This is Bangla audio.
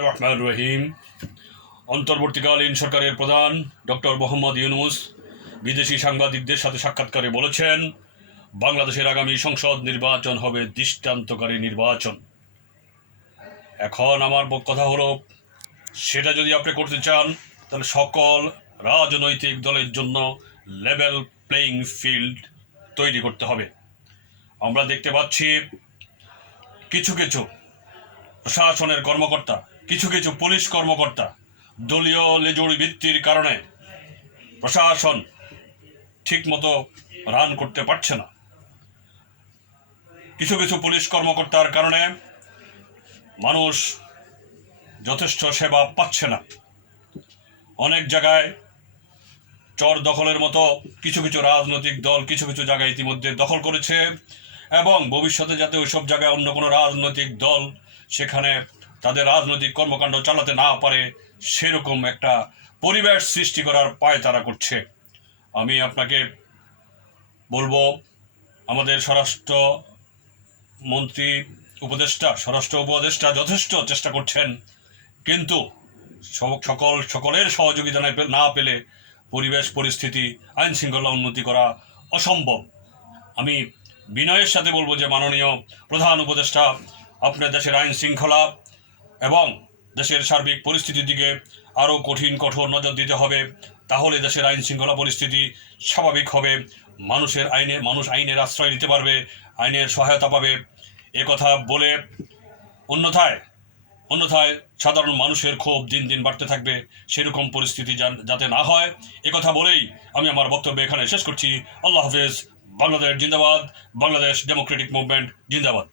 রহমান রহিম। অন্তর্বর্তীকালীন সরকারের প্রধান ডক্টর মোহাম্মদ ইউনূস বিদেশি সাংবাদিকদের সাথে সাক্ষাৎকারে বলেছেন, বাংলাদেশের আগামী সংসদ নির্বাচন হবে দৃষ্টান্তকারী নির্বাচন। এখন আমার কথা হলো, সেটা যদি আপনি করতে চান তাহলে সকল রাজনৈতিক দলের জন্য লেভেল প্লেয়িং ফিল্ড তৈরি করতে হবে। আমরা দেখতে পাচ্ছি কিছু কিছু প্রশাসনের কর্মকর্তা, কিছু কিছু পুলিশ কর্মকর্তা দলীয় লেজুড়ি ভিত্তির কারণে প্রশাসন ঠিকমতো রান করতে পারছে না। কিছু কিছু পুলিশ কর্মকর্তার কারণে মানুষ যথেষ্ট সেবা পাচ্ছে না। অনেক জায়গায় চর দখলের মতো কিছু কিছু রাজনৈতিক দল কিছু কিছু জায়গায় ইতিমধ্যে দখল করেছে, এবং ভবিষ্যতে যাতে ওইসব জায়গায় অন্য কোনো রাজনৈতিক দল সেখানে তাদের রাজনৈতিক কর্মকাণ্ড চালাতে না পারে, সেরকম একটা পরিবেশ সৃষ্টি করার পায়তারা করছে। আমি আপনাকে বলবো, আমাদের স্বরাষ্ট্র উপদেষ্টা যথেষ্ট চেষ্টা করছেন, কিন্তু সকলের সহযোগিতা না পেলে পরিবেশ পরিস্থিতি আইন শৃঙ্খলা উন্নতি করা অসম্ভব। আমি বিনয়ের সাথে বলবো যে, মাননীয় প্রধান উপদেষ্টা, আপনার দেশের আইন শৃঙ্খলা এবং দেশের সার্বিক পরিস্থিতির দিকে আরও কঠোর নজর দিতে হবে। তাহলে দেশের আইন শৃঙ্খলা পরিস্থিতি স্বাভাবিক হবে, মানুষ আইনের আশ্রয় দিতে পারবে, আইনের সহায়তা পাবে। কথা বলে অন্যথায় সাধারণ মানুষের ক্ষোভ দিন দিন বাড়তে থাকবে। সেরকম পরিস্থিতি যাতে না হয়, কথা বলেই আমি আমার বক্তব্য এখানে শেষ করছি। আল্লাহ হাফেজ। বাংলাদেশ জিন্দাবাদ। বাংলাদেশ ডেমোক্রেটিক মুভমেন্ট জিন্দাবাদ।